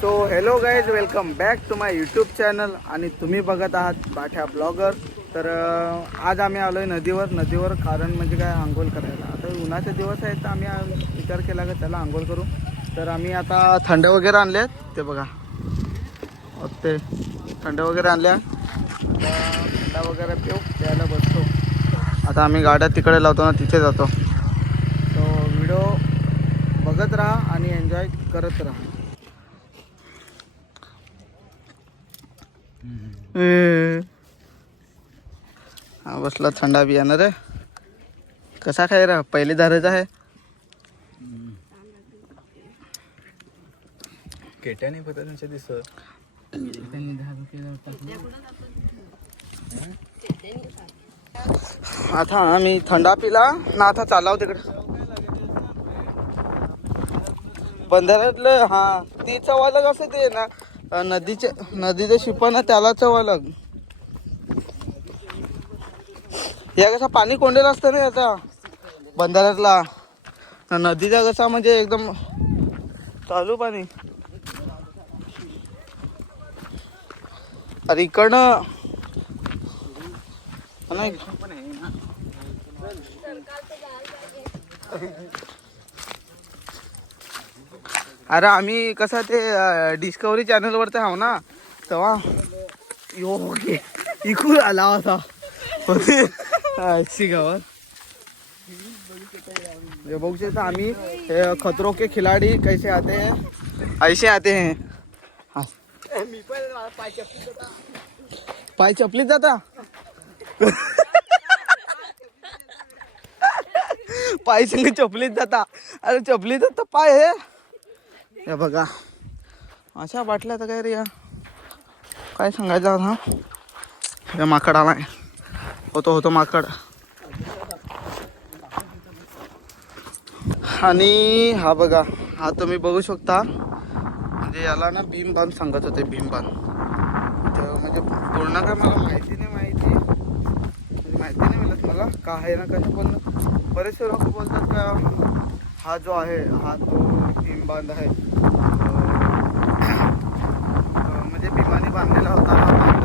So hello guys, welcome back to my YouTube channel. आणि तुम्ही बघत आहात बाठ्या ब्लॉगर. तर आज आम्ही आलो आहे नदीवर कारण म्हणजे काय, आंघोळ करायला. आता उन्हाचे दिवस आहेत तर आम्ही विचार केला की त्याला आंघोळ करू. तर आम्ही आता थंड वगैरे आणले आहेत, ते बघा ते थंड वगैरे आणल्या. थंडा वगैरे पिऊ, प्यायला बसतो. आता आम्ही गाड्या तिकडे लावतो ना, तिथे जातो. तो व्हिडिओ बघत राहा आणि एन्जॉय करत राहा. हा बसला थंडा बियाणं रे. कसा खाय रा, पहिली धाराचा आहे. केट्या नाही पता त्यांच्या दिसत. आता आम्ही थंडा पिला ना, आता चालाव तिकडे बंधाऱ्यातलं. हा ती चव अलग असते ते ना, नदीचे शिपण त्याला चव अलग. या कसा पाणी कोंडेल असतं ना याचा बंधाऱ्यातला. नदीचा कसा म्हणजे एकदम चालू पाणी. अरे इकडनं नाही. अरे आम्ही कसं ते डिस्कवरी चॅनलवरती आहो ना, तेव्हा योगे इकून आला होता गावात. बघू शकता आम्ही खतरों के खिलाडी कैसे आते हैं, ऐसे आते हैं. पाय चपलीत जाता पाय संग चपलीत जाता. अरे चपलीत तर पाय हे. हे बघा अशा बाटल्या तर काय रे, या काय सांगायचं. हा हे माकड आलाय. होतो माकड. आणि हा बघा, हा तुम्ही बघू शकता. म्हणजे याला ना भीमबान सांगत होते, भीमबान. तर म्हणजे पूर्ण काय मला माहिती नाही मिळत मला का आहे ना कसं. पण बरेचसे लोक बोलतात का हा जो आहे हा तो भीमबांध आहे. म्हणजे भीमाने बांधलेला होता हा बांध.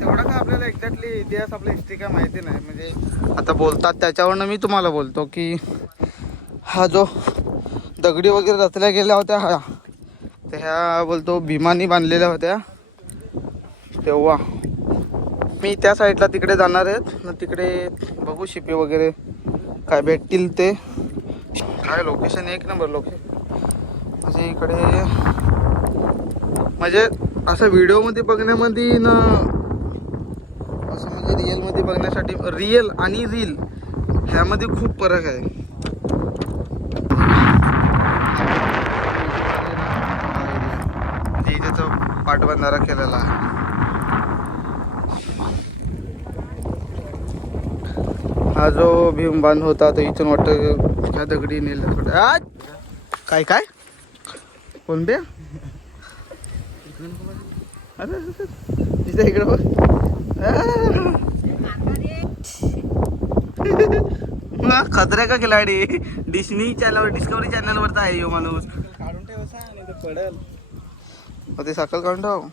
तेवढा काय आपल्याला एक्झॅक्टली इतिहास, आपली हिस्ट्री काय माहिती नाही. म्हणजे आता बोलतात त्याच्यावरनं मी तुम्हाला बोलतो की हा जो दगडी वगैरे रचल्या गेल्या होत्या हा, तर ह्या बोलतो भीमानी बांधलेल्या होत्या. तेव्हा मी त्या साईडला तिकडे जाणार आहेत ना, तिकडे बघू शिपे वगैरे काय भेटतील ते. काय लोकेशन एक नंबर म्हणजे इकडे. म्हणजे असं व्हिडिओमध्ये बघण्यामध्ये ना, असं म्हणजे रिअलमध्ये बघण्यासाठी, रिअल आणि रील ह्यामध्ये खूप फरक आहे. त्याचा पाटबंधारा केलेला आहे. हा जो भीमबांध होता तो इथून वाटतं ह्या दगडी नेला. काय काय कोण बे. अरे तिथे इकडे बघ. खतरे का खिलाडी डिस्कवरी चॅनलवरचा आहे यो माणूस. काढून ठेवायचा आणि ते पडेल. ते साखर काढून ठेव.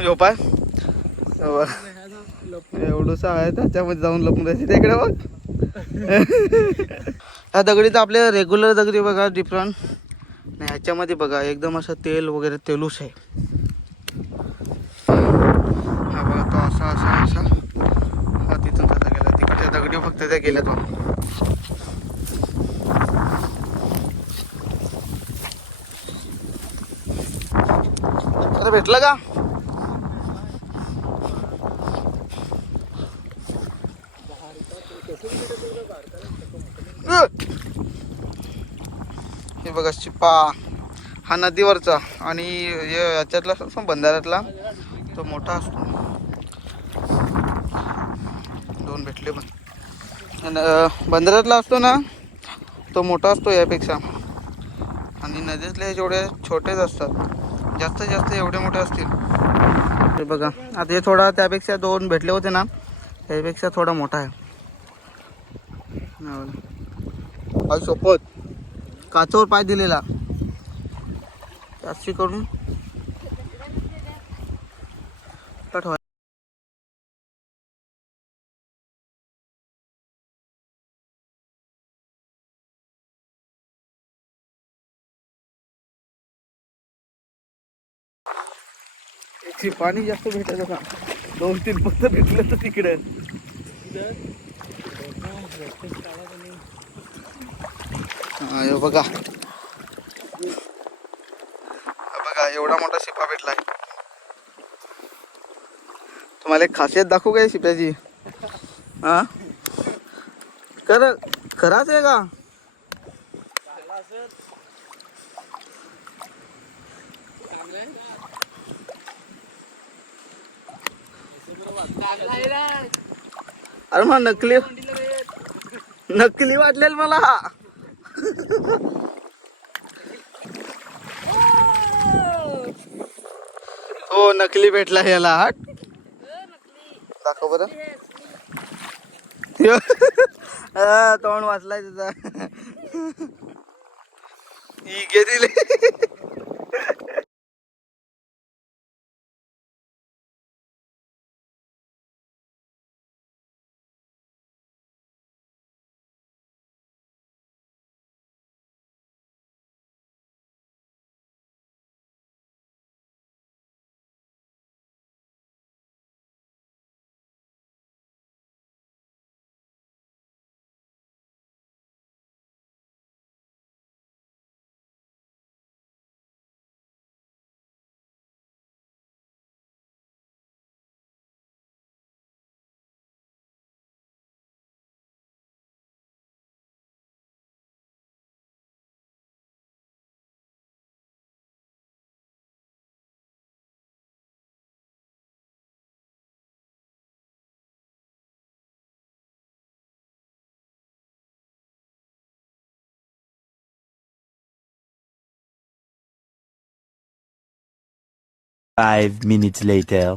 यो पाय एवढंच आहे, त्याच्यामध्ये जाऊन लपून राहायचं तिकडे बघ. ह्या दगडी तर आपल्या रेग्युलर दगडी बघा डिफरंट नाही, ह्याच्यामध्ये बघा एकदम असं तेल वगैरे तेलूस आहे. हा बघा तो असा हा तिथून तसा गेला. तिकडच्या दगडी फक्त त्या गेल्यात बघा. अरे भेटलं का. हे बघा शिपा, हा नदीवरचा. आणि याच्यातला बंधाऱ्यातला तो मोठा असतो. दोन भेटले पण बंदरातला असतो ना तो मोठा असतो यापेक्षा, आणि नदीतले जेवढे छोटेच असतात, जास्तीत जास्त एवढे मोठे असतील. हे बघा आता हे थोडा त्यापेक्षा दोन भेटले होते ना, त्यापेक्षा थोडा मोठा आहे. आई सोपत काचवर पाय दिलेला जास्ती करून कट व्हाय. पाणी जास्त भेटायचं का, 2-3 फक्त भेटलं तर तिकडे. हा बघा बघा एवढा मोठा शिपा भेटलाय. तुम्हाला एक खासियत दाखवू काय शिप्याची? हा खराच आहे का? अरे मग नकली वाटलेल मला. हो नकली भेटला याला. हट दाखव बरं. तोंड वाचलाय तुझा. घे दिले. Five minutes later.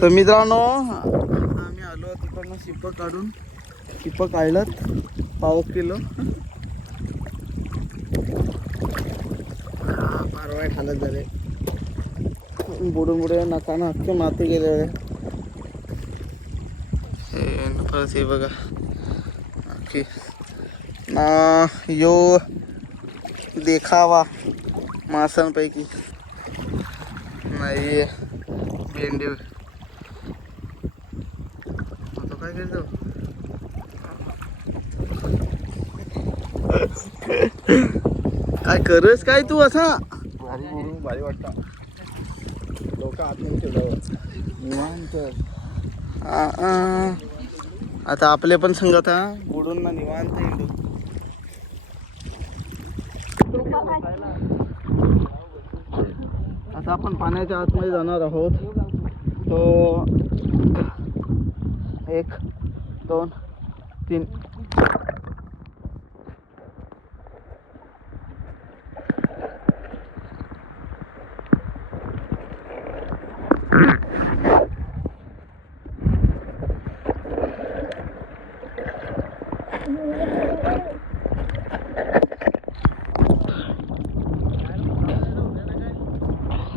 तर मित्रांनो आम्ही आलो तिकडनं शिप काढून. शिप काढलं 1/2 किलो. पारवाय खालत झाले, बुडून बुडून नाकानं अख्खे माती गेले. परत हे बघा अख्खी ना यो देखावा मासांपैकी नाही भेंडी. आता काय करतो काय करस काय तू असा? भारी वाटतं. लोक आतमध्ये ठेवल्यावर निवांत. आता आपले पण संगत हा बुडून ना निवांत हिंडू. आता आपण पाण्याच्या आतमध्ये जाणार आहोत. तो 1 2 3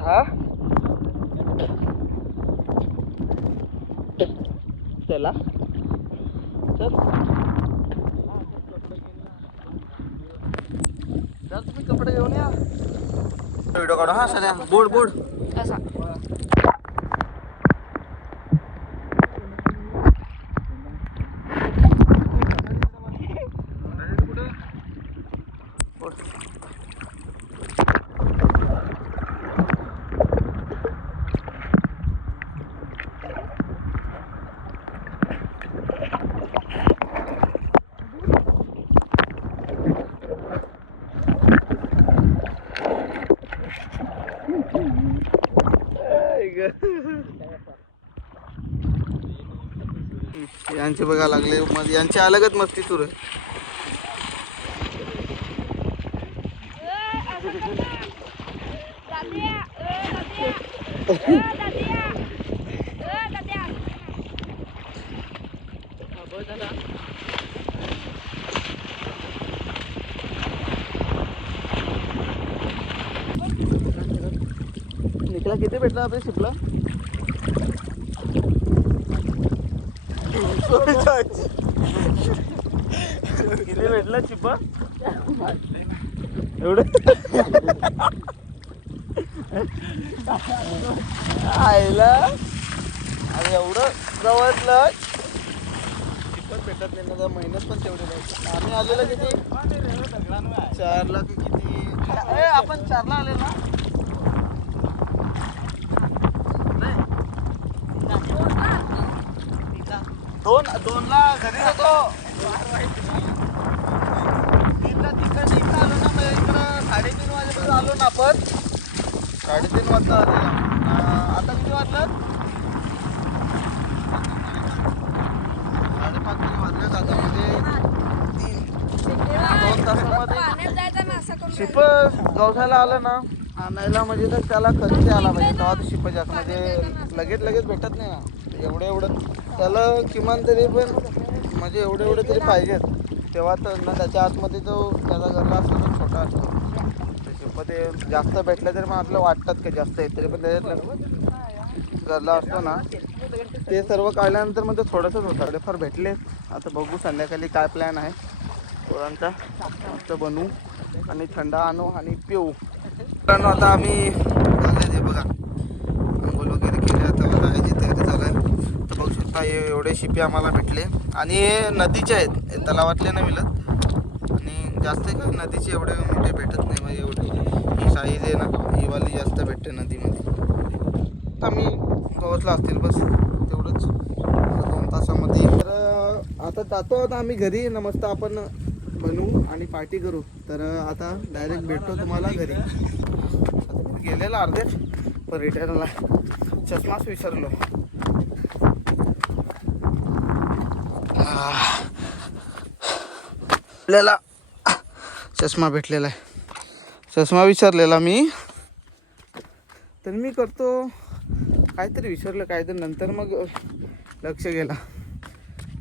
हा चला चल तुम्ही कपडे घेऊन या. व्हिडिओ काढू हा सध्या. बोर्ड बोर्ड असा यांचे बघा लागले यांची अलगच मस्ती सुरू आहे. निकला किती भेटला आपल्या शिपला? किती भेटला चिपा? एवढं आईला अरे एवढं जवळलं चिपच भेटत नाही ना, मेहनत पण तेवढे नाही. आम्ही आलेला किती 4ला की किती आपण 4ला आले ना. दोनला घरी जातो. 3ला तिकडे इकडे आलो ना, म्हणजे इकडं 3:30 वाजेपर्यंत आलो ना आपण. 3:30 वाजता आता किती वाजलं? 5:30 वाजले. आता म्हणजे 2 तासामध्ये शिप गवसायला आलं ना आणायला, म्हणजे तर त्याला कधी आला पाहिजे तेव्हा तो शिप जास्त, म्हणजे लगेच भेटत नाही ना. एवढं त्याला किमान तरी पण म्हणजे एवढे तरी पाहिजेत, तेव्हा तर ना त्याच्या आतमध्ये जो त्याचा गरला असतो तो छोटा असतो. शिप ते जास्त भेटलं तरी पण आपलं वाटतात की जास्त आहे, तरी पण त्याच्यात गरला असतो ना ते सर्व काढल्यानंतर मग ते थोडंसंच होतं. थोडेफार भेटले. आता बघू संध्याकाळी काय प्लॅन आहे पोरांचा. मस्त बनवू आणि थंड आणू आणि पिऊ. मित्रांनो आता आम्ही झाले ते बघा अंघोळ वगैरे केले, आता जायची तयारी चालू आहे. तर बघू शकता एवढे शिपे आम्हाला भेटले आणि हे नदीचे आहेत, हे तलावातले नाही मिळत आणि जास्त काय नदीचे एवढे मोठे भेटत नाही. म्हणजे एवढी ही साईज आहे ना, ही वाली जास्त भेटते नदीमध्ये. आम्ही गवसला असतील बस तेवढंच 2 तासामध्ये. तर आता जातो आता आम्ही घरी ना, मस्त आपण बनवू आणि पार्टी करू. तर आता डायरेक्ट भेटतो तुम्हाला घरी. गेलेला अर्धेच पण रिटर्नला चष्माच विसरलो. आपल्याला चष्मा भेटलेला आहे, चष्मा विसरलेला मी. तर मी करतो काहीतरी विसरलं काहीतरी, नंतर मग लक्ष गेला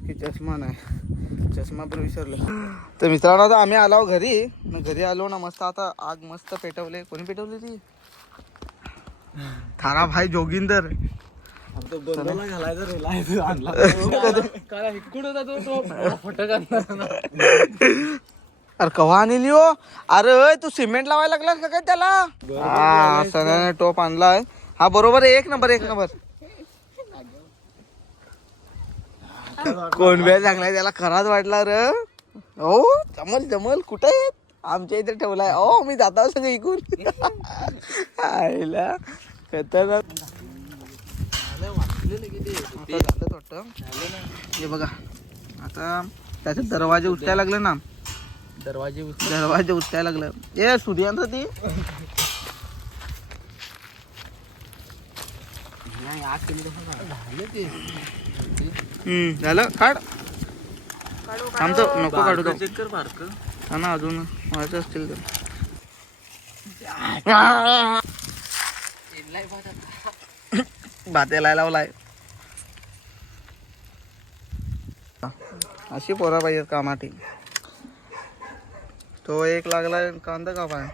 की चष्मा नाही, चष्मा पण विसरलं. तर मित्रांनो आता आम्ही आलो घरी आलो ना, मस्त आता आग मस्त पेटवले. कोणी पेटवली ती? थारा भाई जोगिंदर. अरे कवा आणली हो? अरे तू सिमेंट लावायला लागलास का काय त्याला? हा सगळ्याने टोप आणलाय. हा बरोबर आहे, 1 नंबर 1 नंबर. कोण वेळ चांगलाय त्याला खराच वाटला र. हो जमल कुठे आहेत? आमच्या इथे ठेवलाय. ओ मी जाता सगळं इकून. आईला खतरनाक. हे बघा आता त्याचे दरवाजे उचलायला लागले ना, दरवाजे उचलायला लागले. ए सूर्यांत ती झालं काढ. थांबतो नको काढू तो. चेक कर बारक हा ना, अजून व्हायचं असतील तर. भाते लावलाय. अशी पोरा पाहिजेत कामाठी. तो एक लागलाय कांदा का पाय.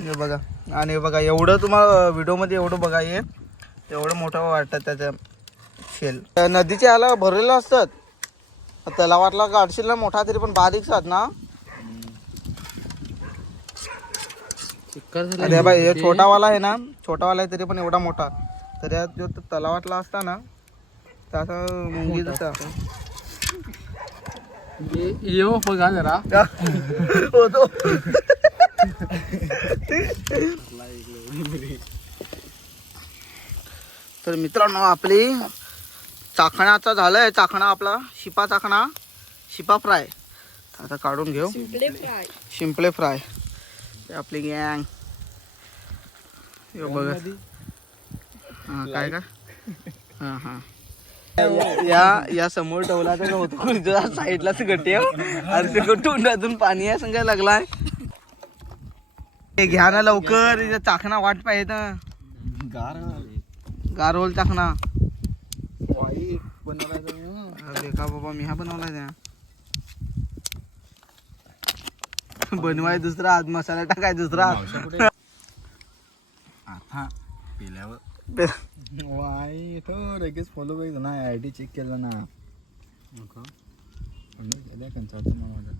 हे बघा आणि बघा एवढं तुम्हाला व्हिडिओ मध्ये एवढं बघा हे एवढं मोठं वाटतं त्याच्या शेल. नदीचे याला भरलेलं असतात, तलावातला काढशील ना मोठा तरी पण बारीक सात ना. अरे बाई हे छोटावाला आहे ना, छोटावाला आहे तरी पण एवढा मोठा. तर यात जो तलावातला असता ना त्याचा मुंगी जसा बघा जरा होतो. तर मित्रांनो आपली चाखण्याचा झालाय, चाखणा आपला शिपा फ्राय आता काढून घेऊ. शिंपले फ्राय आपली गँग यो बघा हा काय का हा हा या समोर ठेवला तर होतो खुर्च्या साईडलाच गट्टी अरे ते तोंडातून पाणी आहे सांगायला लागलाय. हे घ्या ना लवकर इथं चाकणा वाट पाहिजे गार गार होल चाकणा. वाई बनवायचं अरे का बाबा मी हा बनवला त्या बनवाय दुसरा आज मसाला टाकाय दुसरा आता पिल्यावर वाई तो लगेच फॉलो पाहिजे ना आय डी चेक केला ना कंचाळतो माझा